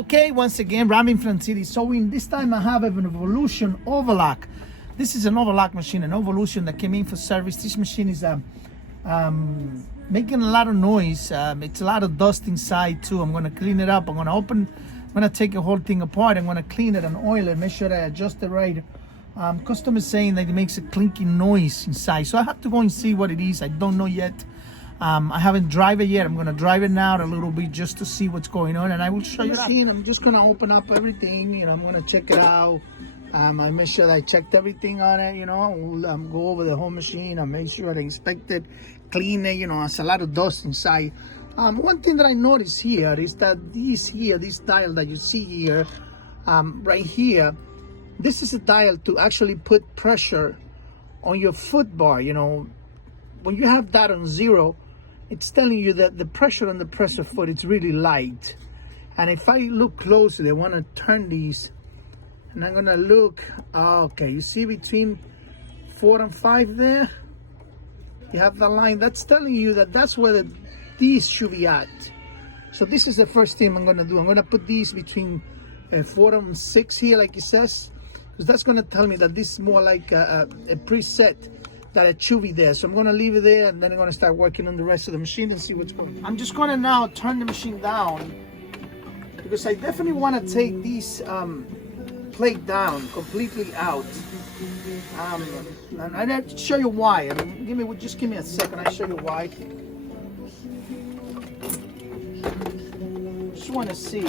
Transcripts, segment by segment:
Okay, once again, Ramin from City Sewing. This time I have an Evolution overlock. This is an overlock machine, an Evolution that came in for service. This machine is making a lot of noise. It's a lot of dust inside too. I'm gonna clean it up. I'm gonna take the whole thing apart. I'm gonna clean it and oil it, make sure I adjust it right. Customers saying that it makes a clinking noise inside, so I have to go and see what it is. I don't know yet. I haven't drive it yet. I'm gonna drive it now a little bit just to see what's going on, and I will show you. I'm just gonna open up everything. I'm gonna check it out. I make sure that I checked everything on it. I'll go over the whole machine. I make sure I inspect it, clean it. There's a lot of dust inside. One thing that I noticed here is that this dial that you see here, right here, this is a dial to actually put pressure on your foot bar. When you have that on 0, it's telling you that the pressure on the presser foot is really light. And if I look closely, I want to turn these, and I'm gonna look. Okay, you see between 4 and 5 there, you have the line that's telling you that that's where these should be at. So this is the first thing I'm gonna do. I'm gonna put these between 4 and 6 here, like it says, because that's gonna tell me that this is more like a preset that it should be there. So I'm gonna leave it there, and then I'm gonna start working on the rest of the machine and see what's going on. I'm just gonna now turn the machine down, because I definitely want to take these plate down completely out. And I'll show you why. Just give me a second. I'll show you why. Just want to see.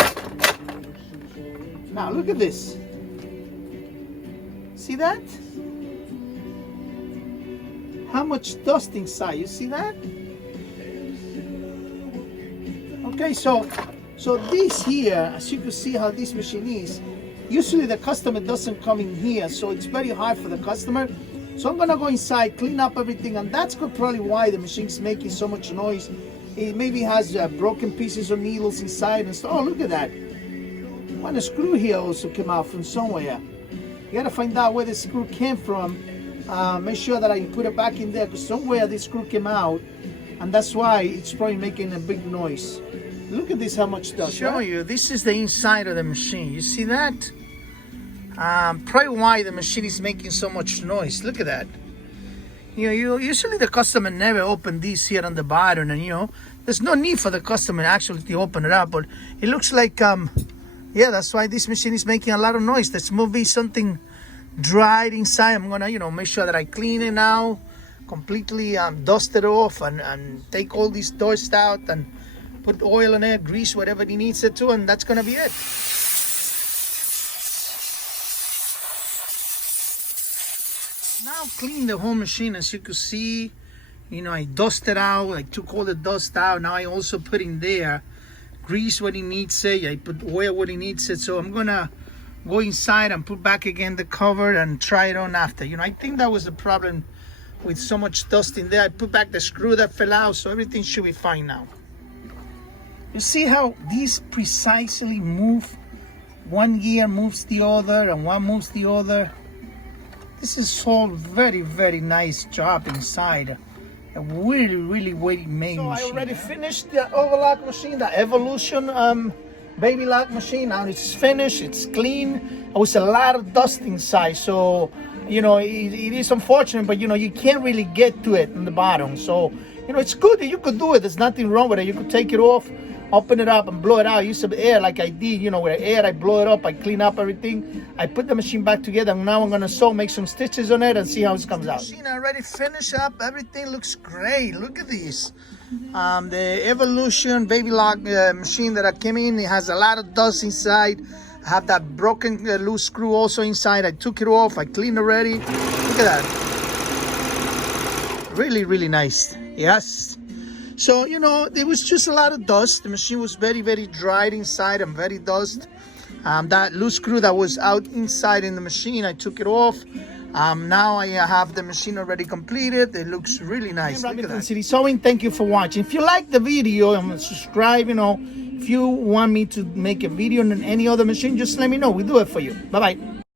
Now look at this. See that? How much dust inside? You see that? Okay, so this here, as you can see how this machine is, usually the customer doesn't come in here, so it's very hard for the customer. So I'm gonna go inside, clean up everything, and that's probably why the machine's making so much noise. It maybe has broken pieces or needles inside and stuff. Oh, look at that. One screw here also came out from somewhere. You gotta find out where the screw came from. Make sure that I put it back in there, because somewhere this screw came out, and that's why it's probably making a big noise. Look at this, how much dust. Show you, this is the inside of the machine. You see that? Probably why the machine is making so much noise. Look at that. Usually the customer never open these here on the bottom, and there's no need for the customer actually to open it up, but it looks like yeah, that's why this machine is making a lot of noise. There's maybe something dried inside. I'm gonna make sure that I clean it now completely, dust it off, and take all this dust out, and put oil in it, grease, whatever it needs it to, and that's gonna be it. Now clean the whole machine. As you can see, I dusted out, I took all the dust out. Now I also put in there grease when it needs it, I put oil when it needs it. So I'm gonna go inside and put back again the cover and try it on after. I think that was the problem with so much dust in there. I put back the screw that fell out, so everything should be fine now. You see how these precisely move? One gear moves the other, and one moves the other. This is all very, very nice job inside. A really, really weighty main machine. So I already finished the overlock machine, the Evolution baby lock machine. Now it's finished, it's clean. There was a lot of dust inside, so it is unfortunate, but you can't really get to it in the bottom. So it's good that you could do it. There's nothing wrong with it. You could take it off, open it up, and blow it out. Use some air like I did. With air, I blow it up, I clean up everything, I put the machine back together, and now I'm gonna sew, make some stitches on it, and see how it comes out. Machine already finished up. Everything looks great. Look at this. The Evolution baby lock machine that I came in, it has a lot of dust inside. I have that broken loose screw also inside. I took it off, I cleaned already. Look at that. Really, really nice. Yes. So, there was just a lot of dust. The machine was very, very dried inside and very dust. That loose screw that was out inside in the machine, I took it off. Now I have the machine already completed. It looks really nice. Look at that. City Sewing, thank you for watching. If you like the video, subscribe. If you want me to make a video on any other machine, just let me know. We do it for you. Bye-bye.